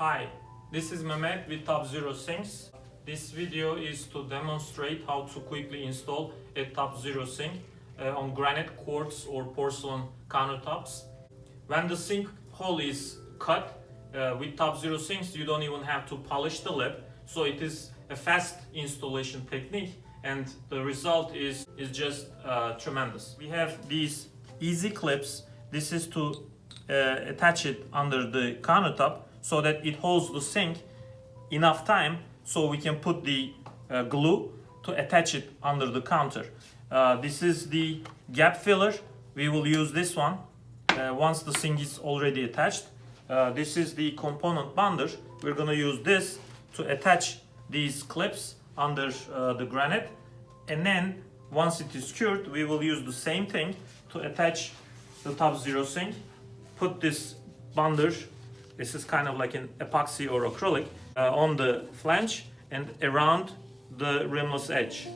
Hi, this is Mehmet with TopZero Sinks. This video is to demonstrate how to quickly install a TopZero sink on granite, quartz or porcelain countertops. When the sink hole is cut, with TopZero sinks you don't even have to polish the lip, so it is a fast installation technique and the result is just tremendous. We have these easy clips. This is to attach it under the countertop so that it holds the sink enough time so we can put the glue to attach it under the counter. This is the gap filler. We will use this one once the sink is already attached. This is the component bonder. We're going to use this to attach these clips under the granite, and then once it is cured we will use the same thing to attach the TopZero sink. Put this bonder, this is kind of like an epoxy or acrylic, on the flange and around the rimless edge.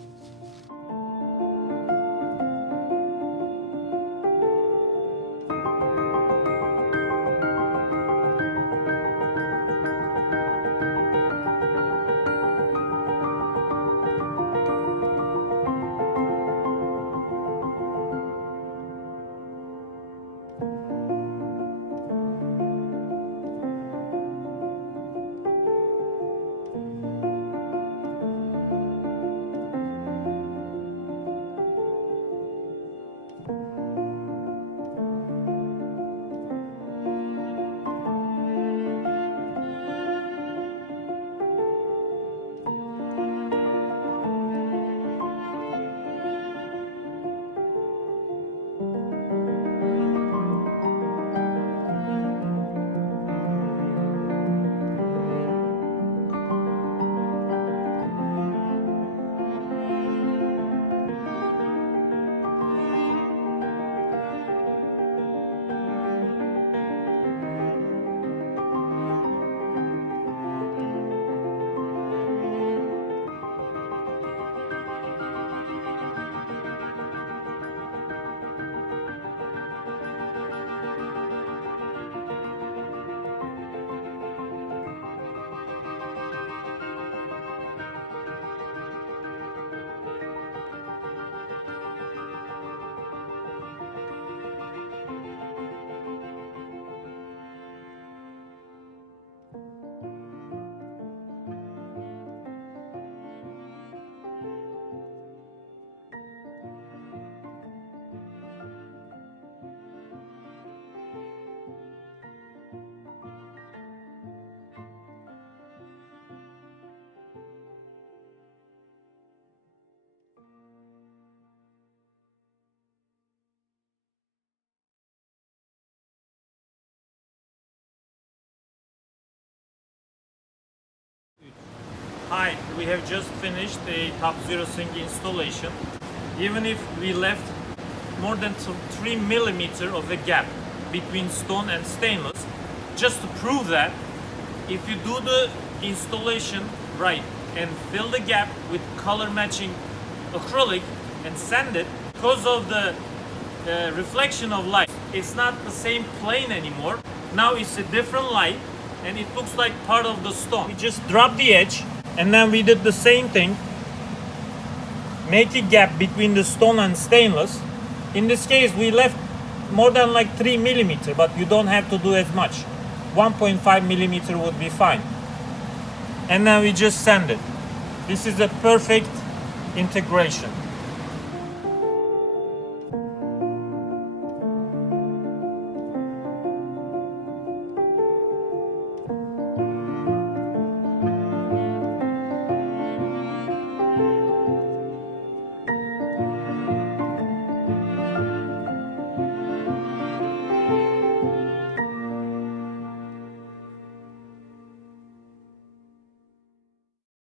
Hi, we have just finished a TopZero sink installation. Even if we left more than 3 millimeters of a gap between stone and stainless, just to prove that if you do the installation right and fill the gap with color matching acrylic and sand it, because of the reflection of light, it's not the same plane anymore. Now it's a different light and it looks like part of the stone. We just drop the edge and then we did the same thing. Make a gap between the stone and stainless. In this case we left more than like 3 millimeters, but you don't have to do as much. 1.5 millimeter would be fine. And then we just sand it. This is a perfect integration.